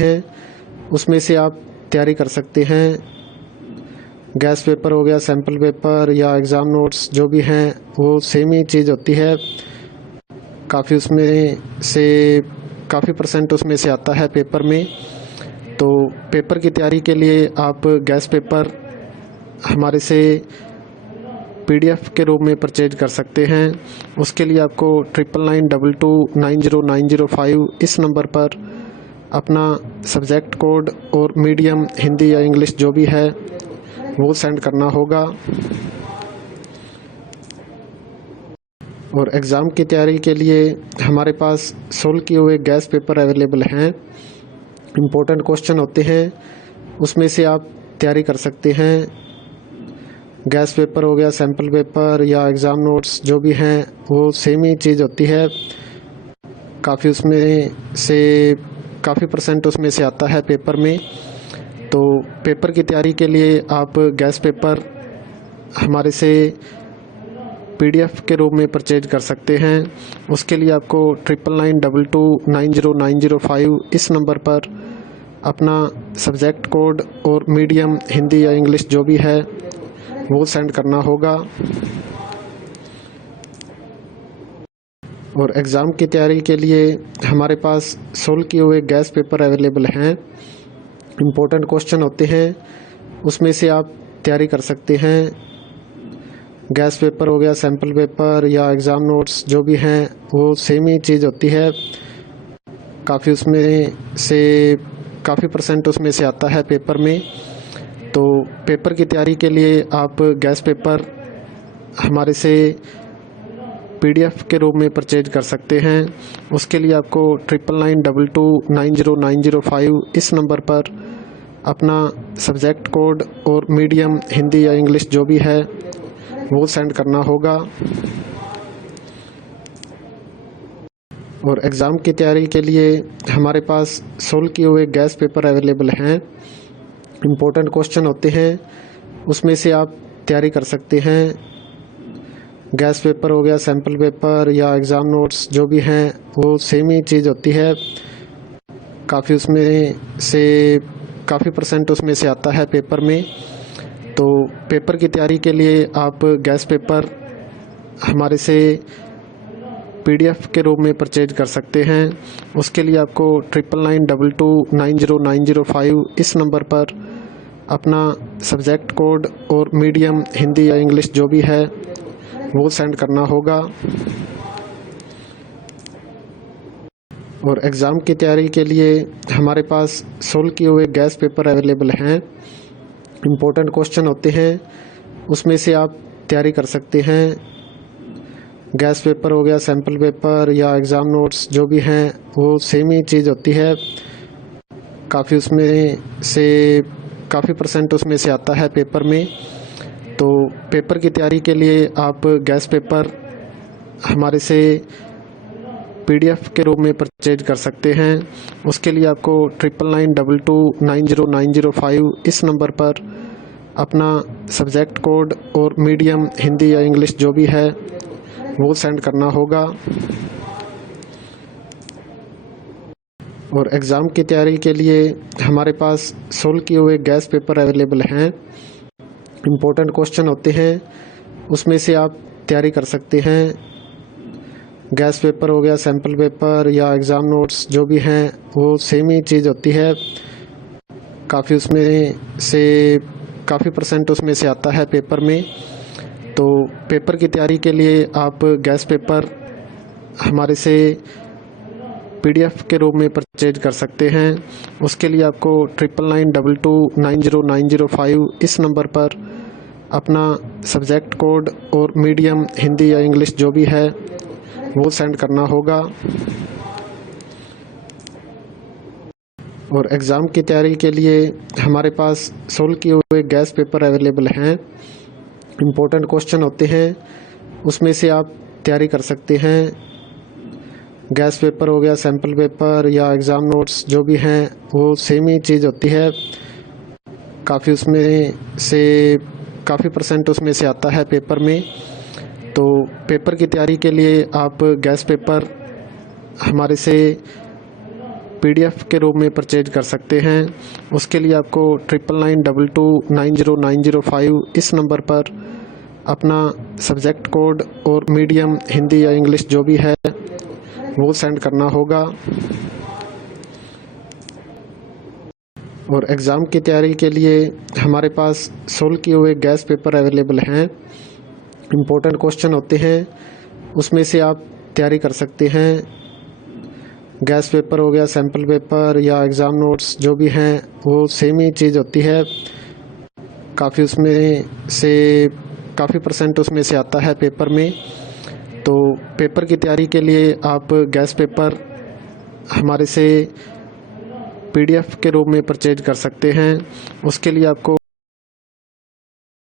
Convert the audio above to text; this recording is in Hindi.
हैं उसमें से आप तैयारी कर सकते हैं। गैस पेपर हो गया, सैम्पल पेपर या एग्ज़ाम नोट्स जो भी हैं वो सेम ही चीज़ होती है। काफ़ी उसमें से काफ़ी परसेंट उसमें से आता है पेपर में। तो पेपर की तैयारी के लिए आप गैस पेपर हमारे से PDF के रूप में परचेज कर सकते हैं। उसके लिए आपको 9992290905 इस नंबर पर अपना सब्जेक्ट कोड और मीडियम हिंदी या इंग्लिश जो भी है वो सेंड करना होगा। और एग्ज़ाम की तैयारी के लिए हमारे पास सोल्व किए हुए गैस पेपर अवेलेबल हैं। इम्पोर्टेंट क्वेश्चन होते हैं उसमें से आप तैयारी कर सकते हैं। गैस पेपर हो गया, सैम्पल पेपर या एग्ज़ाम नोट्स जो भी हैं वो सेम ही चीज़ होती है। काफ़ी उसमें से काफ़ी परसेंट उसमें से आता है पेपर में। तो पेपर की तैयारी के लिए आप गैस पेपर हमारे से PDF के रूप में परचेज कर सकते हैं। उसके लिए आपको 9992290905 इस नंबर पर अपना सब्जेक्ट कोड और मीडियम हिंदी या इंग्लिश जो भी है वो सेंड करना होगा। और एग्ज़ाम की तैयारी के लिए हमारे पास सोल्व किए हुए गैस पेपर अवेलेबल हैं। इम्पोर्टेंट क्वेश्चन होते हैं उसमें से आप तैयारी कर सकते हैं। गैस पेपर हो गया, सैम्पल पेपर या एग्ज़ाम नोट्स जो भी हैं वो सेम ही चीज़ होती है। काफ़ी उसमें से काफ़ी परसेंट उसमें से आता है पेपर में। तो पेपर की तैयारी के लिए आप गैस पेपर हमारे से PDF के रूप में परचेज कर सकते हैं। उसके लिए आपको 9992290905 इस नंबर पर अपना सब्जेक्ट कोड और मीडियम हिंदी या इंग्लिश जो भी है वो सेंड करना होगा। और एग्ज़ाम की तैयारी के लिए हमारे पास सोल्व किए हुए गैस पेपर अवेलेबल हैं। इम्पोर्टेंट क्वेश्चन होते हैं उसमें से आप तैयारी कर सकते हैं। गैस पेपर हो गया, सैम्पल पेपर या एग्ज़ाम नोट्स जो भी हैं वो सेम ही चीज़ होती है। काफ़ी उसमें से काफ़ी परसेंट उसमें से आता है पेपर में। तो पेपर की तैयारी के लिए आप गैस पेपर हमारे से PDF के रूप में परचेज कर सकते हैं। उसके लिए आपको 9992290905 इस नंबर पर अपना सब्जेक्ट कोड और मीडियम हिंदी या इंग्लिश जो भी है वो सेंड करना होगा। और एग्ज़ाम की तैयारी के लिए हमारे पास सोल्व किए हुए गैस पेपर अवेलेबल हैं। इम्पोर्टेंट क्वेश्चन होते हैं उसमें से आप तैयारी कर सकते हैं। गैस पेपर हो गया, सैम्पल पेपर या एग्ज़ाम नोट्स जो भी हैं वो सेम ही चीज़ होती है। काफ़ी उसमें से काफ़ी परसेंट उसमें से आता है पेपर में। तो पेपर की तैयारी के लिए आप गैस पेपर हमारे से PDF के रूप में परचेज कर सकते हैं। उसके लिए आपको 9992290905 इस नंबर पर अपना सब्जेक्ट कोड और मीडियम हिंदी या इंग्लिश जो भी है वो सेंड करना होगा। और एग्ज़ाम की तैयारी के लिए हमारे पास सोल्व किए हुए गैस पेपर अवेलेबल हैं। इम्पोर्टेंट क्वेश्चन होते हैं उसमें से आप तैयारी कर सकते हैं। गैस पेपर हो गया, सैम्पल पेपर या एग्ज़ाम नोट्स जो भी हैं वो सेम ही चीज़ होती है। काफ़ी उसमें से काफ़ी परसेंट उसमें से आता है पेपर में। तो पेपर की तैयारी के लिए आप गैस पेपर हमारे से PDF के रूप में परचेज कर सकते हैं। उसके लिए आपको 9992290905 इस नंबर पर अपना सब्जेक्ट कोड और मीडियम हिंदी या इंग्लिश जो भी है वो सेंड करना होगा। और एग्ज़ाम की तैयारी के लिए हमारे पास सोल्व किए हुए गैस पेपर अवेलेबल हैं। इम्पोर्टेंट क्वेश्चन होते हैं उसमें से आप तैयारी कर सकते हैं। गैस पेपर हो गया, सैम्पल पेपर या एग्ज़ाम नोट्स जो भी हैं वो सेम ही चीज़ होती है। काफ़ी उसमें से काफ़ी परसेंट उसमें से आता है पेपर में। तो पेपर की तैयारी के लिए आप गैस पेपर हमारे से PDF के रूप में परचेज कर सकते हैं। उसके लिए आपको 9992290905 इस नंबर पर अपना सब्जेक्ट कोड और मीडियम हिंदी या इंग्लिश जो भी है वो सेंड करना होगा। और एग्ज़ाम की तैयारी के लिए हमारे पास सोल्व किए हुए गैस पेपर अवेलेबल हैं। इम्पोर्टेंट क्वेश्चन होते हैं, उसमें से आप तैयारी कर सकते हैं। गैस पेपर हो गया, सैम्पल पेपर या एग्ज़ाम नोट्स जो भी हैं वो सेम ही चीज़ होती है। काफ़ी परसेंट उसमें से आता है पेपर में। तो पेपर की तैयारी के लिए आप गैस पेपर हमारे से PDF के रूप में परचेज कर सकते हैं। उसके लिए आपको